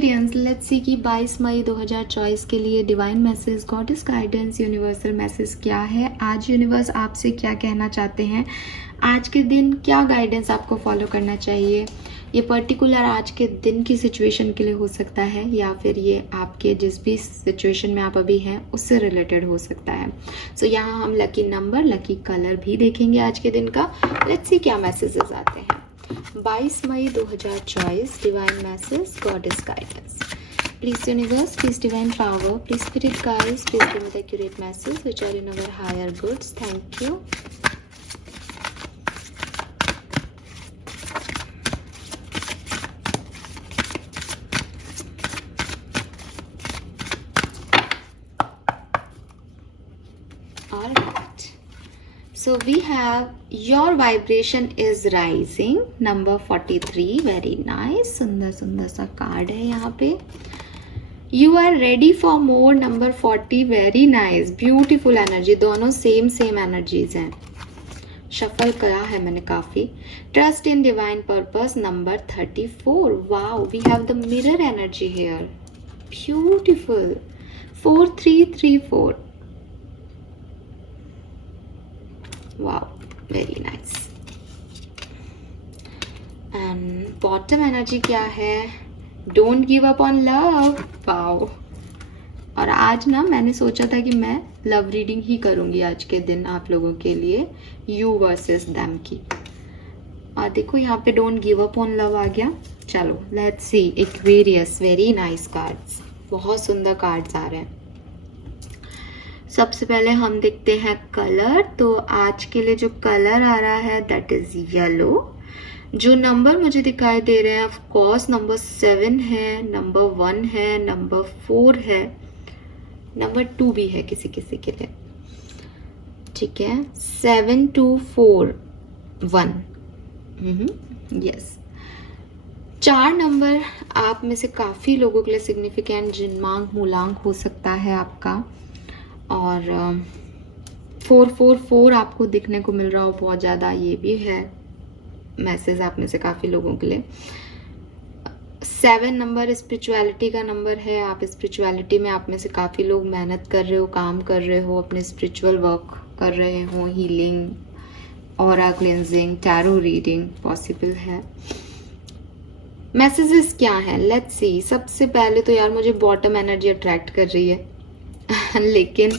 Aquarians, let's see कि 22 मई 2024 के लिए divine message, goddess guidance, universal message क्या है। आज यूनिवर्स आपसे क्या कहना चाहते हैं, आज के दिन क्या गाइडेंस आपको फॉलो करना चाहिए। ये पर्टिकुलर आज के दिन की सिचुएशन के लिए हो सकता है या फिर ये आपके जिस भी सिचुएशन में आप अभी हैं उससे रिलेटेड हो सकता है। सो यहाँ हम लकी नंबर, लकी कलर भी देखेंगे आज के दिन का। लेट्स सी क्या मैसेजेस आते हैं। 22 मई 2024 divine message, goddess guidance. Please universe, please divine power, please spirit guides, please give me the accurate message which are in our higher goods. Thank you. Alright. So we have your vibration is rising, number 43. Very nice. सुंदर सुंदर सा card है यहाँ पे. You are ready for more, number 40. Very nice. Beautiful energy. दोनों same energies हैं. Shuffle करा है मैंने काफी. Trust in divine purpose, number 34. Wow, we have the mirror energy here. Beautiful. 4334. Wow, very nice. And bottom energy क्या है? Don't give up on love. Wow. और आज ना मैंने सोचा था कि मैं लव रीडिंग ही करूँगी आज के दिन आप लोगों के लिए, you versus them की। और देखो यहाँ पे don't give up on love आ गया। चलो let's see Aquarius, very nice cards, बहुत सुंदर कार्ड्स आ रहे हैं। सबसे पहले हम देखते हैं कलर। तो आज के लिए जो कलर आ रहा है दैट इज येलो। जो नंबर मुझे दिखाई दे रहे हैं ऑफ कोर्स नंबर 7 है, नंबर 1 है, नंबर 4 है, नंबर 2 भी है किसी किसी के लिए। ठीक है, 7 2 4 1। यस, 4 नंबर आप में से काफी लोगों के लिए सिग्निफिकेंट, जिनमांग मूलांक हो सकता है आपका। और 444 आपको दिखने को मिल रहा हो बहुत ज़्यादा, ये भी है मैसेज आप में से काफ़ी लोगों के लिए। 7 नंबर स्पिरिचुअलिटी का नंबर है। आप स्पिरिचुअलिटी में आप में से काफ़ी लोग मेहनत कर रहे हो, काम कर रहे हो, अपने स्पिरिचुअल वर्क कर रहे हो, healing, aura cleansing, tarot reading possible है। मैसेजेस क्या हैं, लेट्स सी। सबसे पहले तो यार मुझे बॉटम एनर्जी अट्रैक्ट कर रही है लेकिन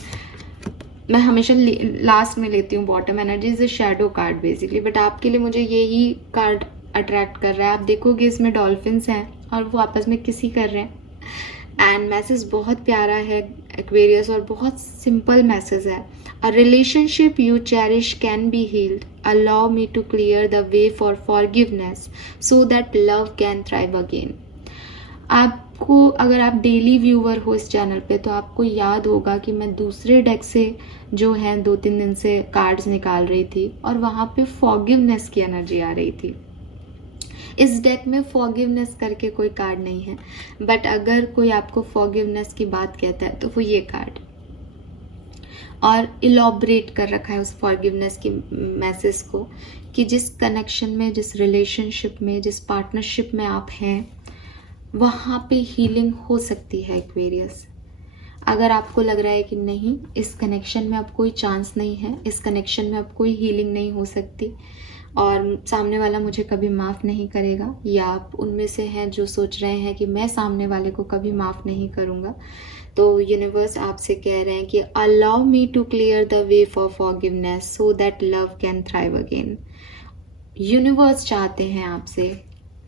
मैं हमेशा लास्ट में लेती हूँ bottom energy, is a shadow card basically, but आपके लिए मुझे यही कार्ड अट्रैक्ट कर रहा है। आप देखोगे इसमें डॉल्फिन्स हैं और वो आपस में किसी कर रहे हैं। एंड मैसेज बहुत प्यारा है एक्वेरियस और बहुत सिंपल मैसेज है। A relationship you cherish can be healed, allow me to clear the way for forgiveness so that love can thrive again. आपको अगर आप डेली व्यूअर हो इस चैनल पे तो आपको याद होगा कि मैं दूसरे डेक से जो है 2-3 दिन से कार्ड्स निकाल रही थी और वहाँ पे फॉरगिवनेस की एनर्जी आ रही थी। इस डेक में फॉरगिवनेस करके कोई कार्ड नहीं है, बट अगर कोई आपको फॉरगिवनेस की बात कहता है तो वो ये कार्ड, और इलॉबरेट कर रखा है उस फॉरगिवनेस की मैसेज को कि जिस कनेक्शन में, जिस रिलेशनशिप में, जिस पार्टनरशिप में आप हैं वहाँ पे हीलिंग हो सकती है एक्वेरियस। अगर आपको लग रहा है कि नहीं, इस कनेक्शन में अब कोई चांस नहीं है, इस कनेक्शन में अब कोई हीलिंग नहीं हो सकती और सामने वाला मुझे कभी माफ़ नहीं करेगा, या आप उनमें से हैं जो सोच रहे हैं कि मैं सामने वाले को कभी माफ़ नहीं करूँगा, तो यूनिवर्स आपसे कह रहे हैं कि allow me to clear the way for forgiveness so that love can thrive again. Universe चाहते हैं आपसे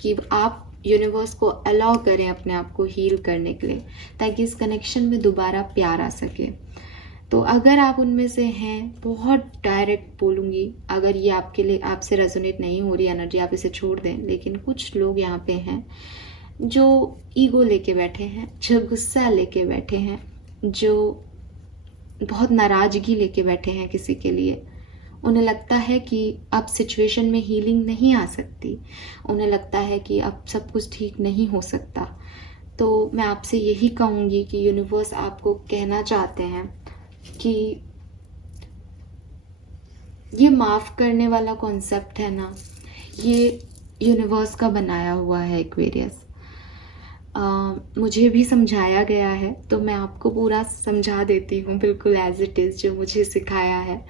कि आप यूनिवर्स को अलाउ करें अपने आप को हील करने के लिए, ताकि इस कनेक्शन में दोबारा प्यार आ सके। तो अगर आप उनमें से हैं, बहुत डायरेक्ट बोलूँगी, अगर ये आपके लिए, आपसे रेजोनेट नहीं हो रही एनर्जी, आप इसे छोड़ दें। लेकिन कुछ लोग यहाँ पे हैं जो ईगो लेके बैठे हैं, जो गुस्सा लेके बैठे हैं, जो बहुत नाराज़गी लेके बैठे हैं किसी के लिए। उन्हें लगता है कि अब सिचुएशन में हीलिंग नहीं आ सकती, उन्हें लगता है कि अब सब कुछ ठीक नहीं हो सकता। तो मैं आपसे यही कहूँगी कि यूनिवर्स आपको कहना चाहते हैं कि ये माफ़ करने वाला कॉन्सेप्ट है ना, ये यूनिवर्स का बनाया हुआ है एक्वेरियस। मुझे भी समझाया गया है, तो मैं आपको पूरा समझा देती हूँ बिल्कुल एज इट इज़, जो मुझे सिखाया है।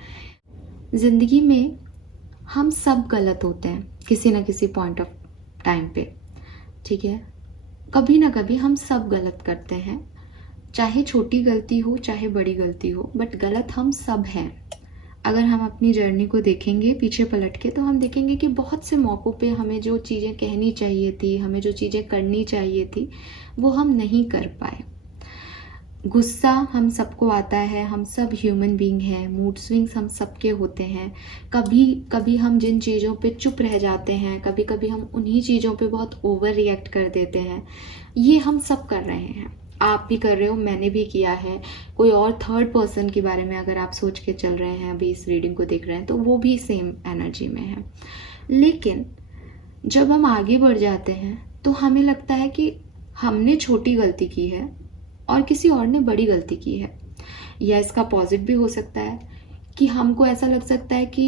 ज़िंदगी में हम सब गलत होते हैं किसी ना किसी पॉइंट ऑफ टाइम पे, ठीक है। कभी ना कभी हम सब गलत करते हैं, चाहे छोटी गलती हो चाहे बड़ी गलती हो, बट गलत हम सब हैं। अगर हम अपनी जर्नी को देखेंगे पीछे पलट के, तो हम देखेंगे कि बहुत से मौक़ों पे हमें जो चीज़ें कहनी चाहिए थी, हमें जो चीज़ें करनी चाहिए थी, वो हम नहीं कर पाए। गुस्सा हम सबको आता है, हम सब ह्यूमन बीइंग हैं, मूड स्विंग्स हम सबके होते हैं। कभी कभी हम जिन चीज़ों पे चुप रह जाते हैं, कभी कभी हम उन्हीं चीज़ों पे बहुत ओवर रिएक्ट कर देते हैं। ये हम सब कर रहे हैं, आप भी कर रहे हो, मैंने भी किया है। कोई और थर्ड पर्सन के बारे में अगर आप सोच के चल रहे हैं, अभी इस रीडिंग को देख रहे हैं, तो वो भी सेम एनर्जी में है। लेकिन जब हम आगे बढ़ जाते हैं तो हमें लगता है कि हमने छोटी गलती की है और किसी और ने बड़ी गलती की है। या इसका पॉजिटिव भी हो सकता है कि हमको ऐसा लग सकता है कि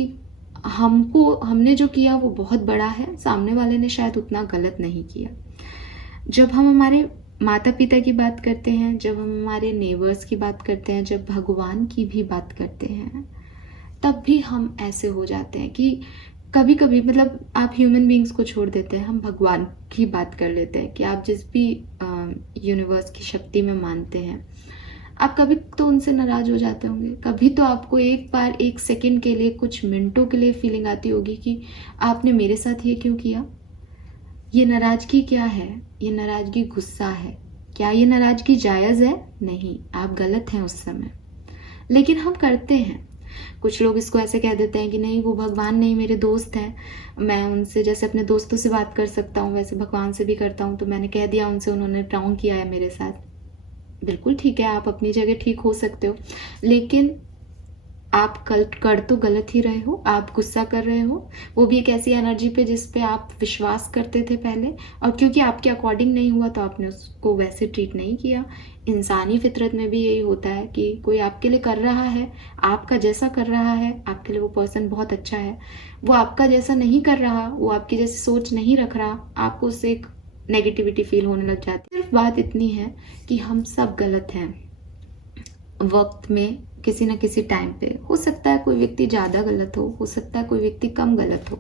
हमने जो किया वो बहुत बड़ा है, सामने वाले ने शायद उतना गलत नहीं किया। जब हम हमारे माता पिता की बात करते हैं, जब हम हमारे नेबर्स की बात करते हैं, जब भगवान की भी बात करते हैं, तब भी हम ऐसे हो जाते हैं कि कभी कभी, मतलब आप ह्यूमन बीइंग्स को छोड़ देते हैं, हम भगवान की बात कर लेते हैं कि आप जिस भी यूनिवर्स की शक्ति में मानते हैं, आप कभी तो उनसे नाराज़ हो जाते होंगे। कभी तो आपको एक बार, एक सेकंड के लिए, कुछ मिनटों के लिए फीलिंग आती होगी कि आपने मेरे साथ ये क्यों किया। ये नाराज़गी क्या है? ये नाराज़गी गुस्सा है। क्या ये नाराज़गी जायज़ है? नहीं, आप गलत हैं उस समय। लेकिन हम करते हैं। कुछ लोग इसको ऐसे कह देते हैं कि नहीं, वो भगवान नहीं, मेरे दोस्त हैं, मैं उनसे जैसे अपने दोस्तों से बात कर सकता हूँ वैसे भगवान से भी करता हूँ, तो मैंने कह दिया उनसे, उन्होंने रॉन्ग किया है मेरे साथ। बिल्कुल ठीक है, आप अपनी जगह ठीक हो सकते हो, लेकिन आप कर तो गलत ही रहे हो। आप गुस्सा कर रहे हो, वो भी एक ऐसी एनर्जी पे जिस पे आप विश्वास करते थे पहले, और क्योंकि आपके अकॉर्डिंग नहीं हुआ तो आपने उसको वैसे ट्रीट नहीं किया। इंसानी फितरत में भी यही होता है कि कोई आपके लिए कर रहा है, आपका जैसा कर रहा है, आपके लिए वो पर्सन बहुत अच्छा है। वो आपका जैसा नहीं कर रहा, वो आपकी जैसी सोच नहीं रख रहा, आपको उससे एक नेगेटिविटी फील होने लग जाती है। सिर्फ बात इतनी है कि हम सब गलत हैं वक्त में, किसी न किसी टाइम पे। हो सकता है कोई व्यक्ति ज़्यादा गलत हो सकता है कोई व्यक्ति कम गलत हो,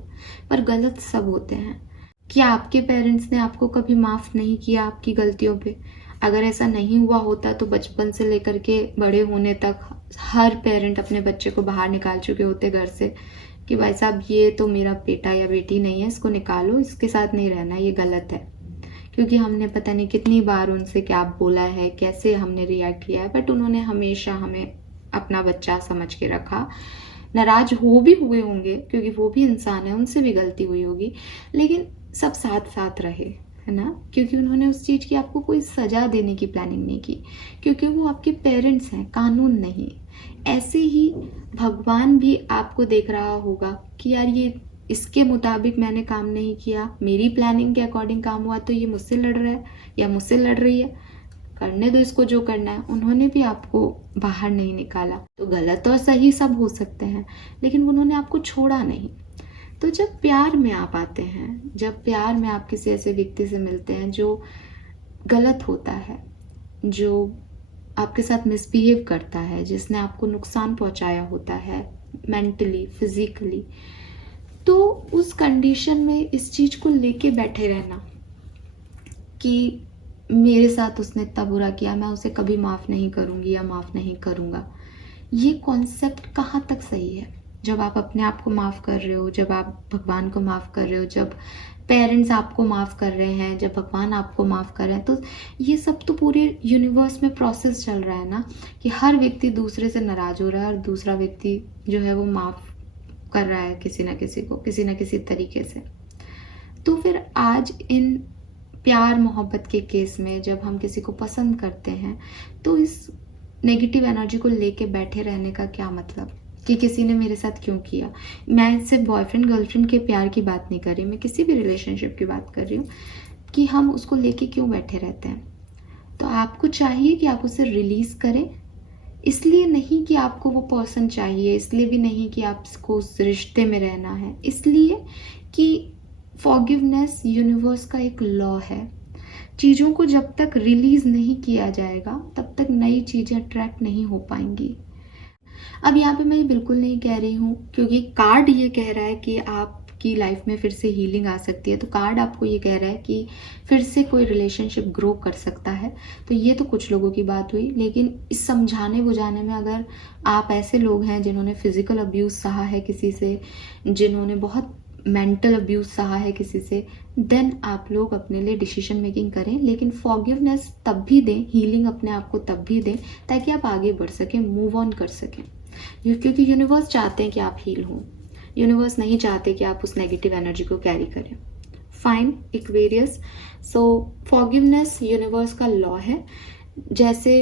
पर गलत सब होते हैं। क्या आपके पेरेंट्स ने आपको कभी माफ़ नहीं किया आपकी गलतियों पे? अगर ऐसा नहीं हुआ होता तो बचपन से लेकर के बड़े होने तक हर पेरेंट अपने बच्चे को बाहर निकाल चुके होते घर से कि भाई साहब ये तो मेरा बेटा या बेटी नहीं है, इसको निकालो, इसके साथ नहीं रहना, ये गलत है। क्योंकि हमने पता नहीं कितनी बार उनसे क्या बोला है, कैसे हमने रिएक्ट किया है, बट उन्होंने हमेशा हमें अपना बच्चा समझ के रखा। नाराज हो भी हुए होंगे क्योंकि वो भी इंसान है, उनसे भी गलती हुई होगी, लेकिन सब साथ साथ रहे, है ना। क्योंकि उन्होंने उस चीज़ की आपको कोई सज़ा देने की प्लानिंग नहीं की, क्योंकि वो आपके पेरेंट्स हैं, कानून नहीं। ऐसे ही भगवान भी आपको देख रहा होगा कि यार ये इसके मुताबिक मैंने काम नहीं किया, मेरी प्लानिंग के अकॉर्डिंग काम हुआ, तो ये मुझसे लड़ रहा है या मुझसे लड़ रही है, करने दो इसको जो करना है। उन्होंने भी आपको बाहर नहीं निकाला। तो गलत और सही सब हो सकते हैं, लेकिन उन्होंने आपको छोड़ा नहीं। तो जब प्यार में आप आते हैं, जब प्यार में आप किसी ऐसे व्यक्ति से मिलते हैं जो गलत होता है, जो आपके साथ मिसबिहेव करता है, जिसने आपको नुकसान पहुंचाया होता है मेंटली, फिजिकली, तो उस कंडीशन में इस चीज़ को लेके बैठे रहना कि मेरे साथ उसने इतना बुरा किया, मैं उसे कभी माफ़ नहीं करूँगी या माफ़ नहीं करूँगा, ये कॉन्सेप्ट कहाँ तक सही है? जब आप अपने आप को माफ़ कर रहे हो, जब आप भगवान को माफ़ कर रहे हो, जब पेरेंट्स आपको माफ़ कर रहे हैं, जब भगवान आपको माफ़ कर रहे हैं, तो ये सब तो पूरे यूनिवर्स में प्रोसेस चल रहा है ना, कि हर व्यक्ति दूसरे से नाराज़ हो रहा है और दूसरा व्यक्ति जो है वो माफ़ कर रहा है किसी न किसी को, किसी न किसी तरीके से। तो फिर आज इन प्यार मोहब्बत के केस में जब हम किसी को पसंद करते हैं, तो इस नेगेटिव एनर्जी को लेके बैठे रहने का क्या मतलब कि किसी ने मेरे साथ क्यों किया। मैं सिर्फ बॉयफ्रेंड गर्लफ्रेंड के प्यार की बात नहीं कर रही, मैं किसी भी रिलेशनशिप की बात कर रही हूँ कि हम उसको लेके क्यों बैठे रहते हैं। तो आपको चाहिए कि आप उसे रिलीज़ करें, इसलिए नहीं कि आपको वो पर्सन चाहिए, इसलिए भी नहीं कि आपको उस रिश्ते में रहना है, इसलिए कि फॉरगिवनेस यूनिवर्स का एक लॉ है। चीज़ों को जब तक रिलीज़ नहीं किया जाएगा तब तक नई चीज़ें अट्रैक्ट नहीं हो पाएंगी। अब यहाँ पे मैं ये बिल्कुल नहीं कह रही हूँ, क्योंकि कार्ड ये कह रहा है कि आपकी लाइफ में फिर से हीलिंग आ सकती है, तो कार्ड आपको ये कह रहा है कि फिर से कोई रिलेशनशिप ग्रो कर सकता है। तो ये तो कुछ लोगों की बात हुई, लेकिन इस समझाने बुझाने में अगर आप ऐसे लोग हैं जिन्होंने फिजिकल अब्यूज़ सहा है किसी से, जिन्होंने बहुत मेंटल अब्यूज़ सहा है किसी से, देन आप लोग अपने लिए डिसीजन मेकिंग करें, लेकिन फॉरगिवनेस तब भी दें, हीलिंग अपने आप को तब भी दें ताकि आप आगे बढ़ सकें, मूव ऑन कर सकें। क्योंकि यूनिवर्स चाहते हैं कि आप हील हो, यूनिवर्स नहीं चाहते कि आप उस नेगेटिव एनर्जी को कैरी करें। फाइन एक्वेरियस, सो फॉरगिवनेस यूनिवर्स का लॉ है। जैसे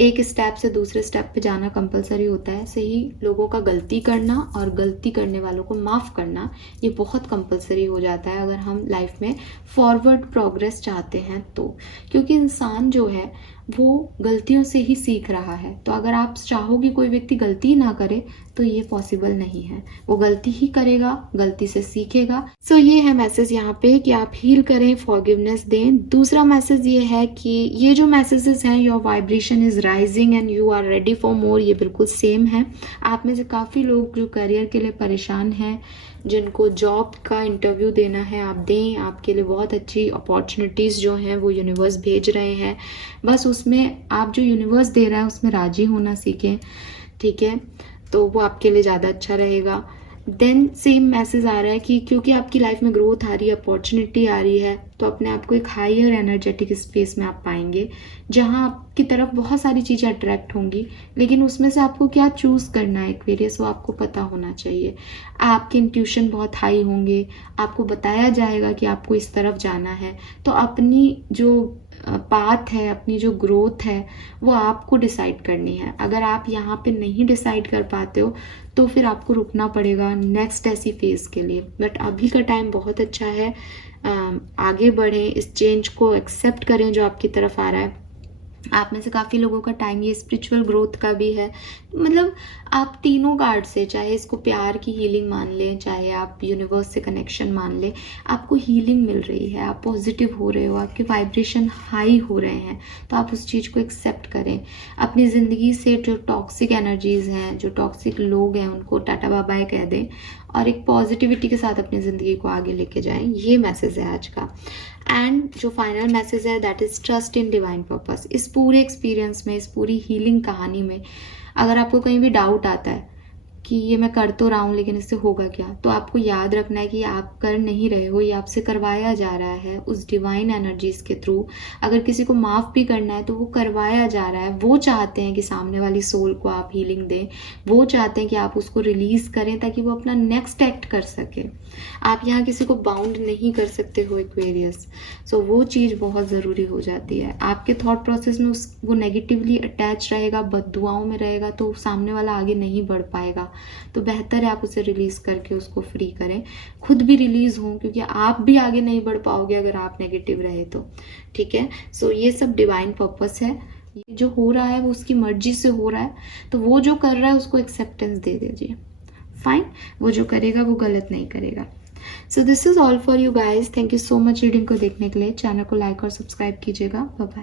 एक स्टेप से दूसरे स्टेप पे जाना कंपलसरी होता है, ऐसे ही लोगों का गलती करना और गलती करने वालों को माफ़ करना ये बहुत कंपलसरी हो जाता है अगर हम लाइफ में फॉरवर्ड प्रोग्रेस चाहते हैं तो। क्योंकि इंसान जो है वो गलतियों से ही सीख रहा है, तो अगर आप चाहो कि कोई व्यक्ति गलती ना करे तो ये पॉसिबल नहीं है। वो गलती ही करेगा, गलती से सीखेगा। सो ये है मैसेज यहाँ पे कि आप हील करें, फॉरगिवनेस दें। दूसरा मैसेज ये है कि ये जो मैसेजेस हैं, your vibration is rising and you are ready for more, ये बिल्कुल सेम है। आप में से काफ़ी लोग जो करियर के लिए परेशान हैं, जिनको जॉब का इंटरव्यू देना है, आप दें। आपके लिए बहुत अच्छी अपॉर्चुनिटीज़ जो हैं वो यूनिवर्स भेज रहे हैं, बस उसमें आप जो यूनिवर्स दे रहा है उसमें राजी होना सीखें, ठीक है? तो वो आपके लिए ज़्यादा अच्छा रहेगा। देन सेम मैसेज आ रहा है कि क्योंकि आपकी लाइफ में ग्रोथ आ रही है, अपॉर्चुनिटी आ रही है, तो अपने आप को एक हायर एनर्जेटिक स्पेस में आप पाएंगे जहाँ आपकी तरफ बहुत सारी चीज़ें अट्रैक्ट होंगी, लेकिन उसमें से आपको क्या चूज़ करना है एक्वेरियस, वो आपको पता होना चाहिए। आपके इंट्यूशन बहुत हाई होंगे, आपको बताया जाएगा कि आपको इस तरफ जाना है, तो अपनी जो पाथ है, अपनी जो ग्रोथ है वो आपको डिसाइड करनी है। अगर आप यहाँ पे नहीं डिसाइड कर पाते हो तो फिर आपको रुकना पड़ेगा नेक्स्ट ऐसी फेज़ के लिए। बट अभी का टाइम बहुत अच्छा है, आगे बढ़ें, इस चेंज को एक्सेप्ट करें जो आपकी तरफ आ रहा है। आप में से काफ़ी लोगों का टाइम ये स्पिरिचुअल ग्रोथ का भी है। मतलब आप तीनों कार्ड से, चाहे इसको प्यार की हीलिंग मान लें, चाहे आप यूनिवर्स से कनेक्शन मान लें, आपको हीलिंग मिल रही है, आप पॉजिटिव हो रहे हो, आपके वाइब्रेशन हाई हो रहे हैं, तो आप उस चीज़ को एक्सेप्ट करें। अपनी ज़िंदगी से जो टॉक्सिक एनर्जीज़ हैं, जो टॉक्सिक लोग हैं, उनको टाटा बाय बाय कह दें और एक पॉजिटिविटी के साथ अपनी ज़िंदगी को आगे लेके जाएं। ये मैसेज है आज का। एंड जो फाइनल मैसेज है that is trust in divine purpose. इस पूरे एक्सपीरियंस में, इस पूरी हीलिंग कहानी में अगर आपको कहीं भी डाउट आता है कि ये मैं कर तो रहा हूँ लेकिन इससे होगा क्या, तो आपको याद रखना है कि आप कर नहीं रहे हो, ये आपसे करवाया जा रहा है उस डिवाइन एनर्जीज के थ्रू। अगर किसी को माफ़ भी करना है तो वो करवाया जा रहा है। वो चाहते हैं कि सामने वाली सोल को आप हीलिंग दें, वो चाहते हैं कि आप उसको रिलीज़ करें ताकि वो अपना नेक्स्ट एक्ट कर सके। आप यहाँ किसी को बाउंड नहीं कर सकते हो एक्वेरियस। सो वो चीज़ बहुत ज़रूरी हो जाती है। आपके थॉट प्रोसेस में वो नेगेटिवली अटैच रहेगा, बददुआओं में रहेगा, तो सामने वाला आगे नहीं बढ़ पाएगा। तो बेहतर है आप उसे रिलीज़ करके उसको फ्री करें, खुद भी रिलीज़ हों, क्योंकि आप भी आगे नहीं बढ़ पाओगे अगर आप नेगेटिव रहे तो, ठीक है? सो ये सब डिवाइन पर्पस है। ये जो हो रहा है वो उसकी मर्जी से हो रहा है, तो वो जो कर रहा है उसको एक्सेप्टेंस दे दीजिए। फाइन, वो जो करेगा वो गलत नहीं करेगा। So this is all for you guys. Thank you so much reading को देखने के लिए। चैनल को लाइक और सब्सक्राइब कीजिएगा। Bye bye.